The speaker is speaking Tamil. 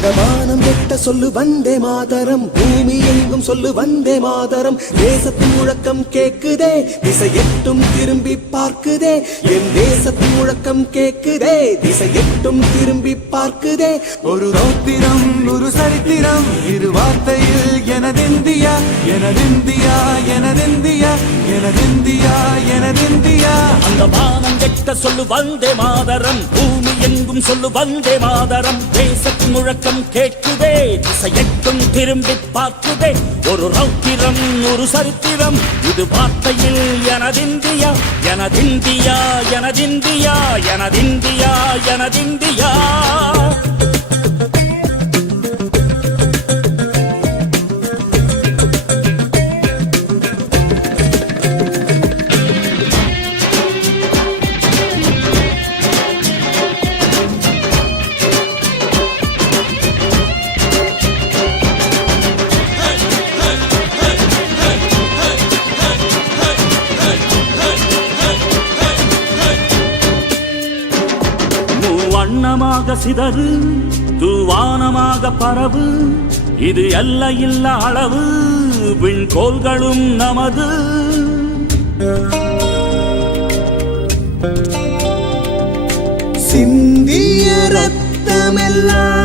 அந்த வானம் எட்ட சொல்லு வந்தே மாதரம், பூமி எங்கும் சொல்லு வந்தே மாதரம். தேசத்தின் முழக்கம் கேக்குதே, திசை எட்டும் திரும்பி பார்க்குதே. என் தேசத்தின் முழக்கம் கேக்குதே, திசை எட்டும் திரும்பி பார்க்குதே. ஒரு ரௌத்திரம் ஒரு சரித்திரம், இரு வார்த்தையில் எனதிந்தியா எனதிந்தியா எனதிந்தியா எனதிந்தியா எனதிந்தியா. அந்த வானம் எட்ட சொல்லு வந்தே மாதரம், பூமி எங்கும் சொல்லு வந்தே மாதரம். தேசத்தின் முழக்கம் கேட்குதே, திசை எட்டும் திரும்பி பார்க்குதே. ஒரு ரௌத்திரம் ஒரு சரித்திரம், இது வார்த்தையில் எனதிந்தியா எனதிந்தியா எனதிந்தியா எனதிந்தியா எனதிந்தியா. வண்ணமாக சிதறு தூவானமாக பரவு, இது எல்லையில்ல அளவு, விண்கோள்களும் நமது. சிந்திய ரத்தமெல்லாம்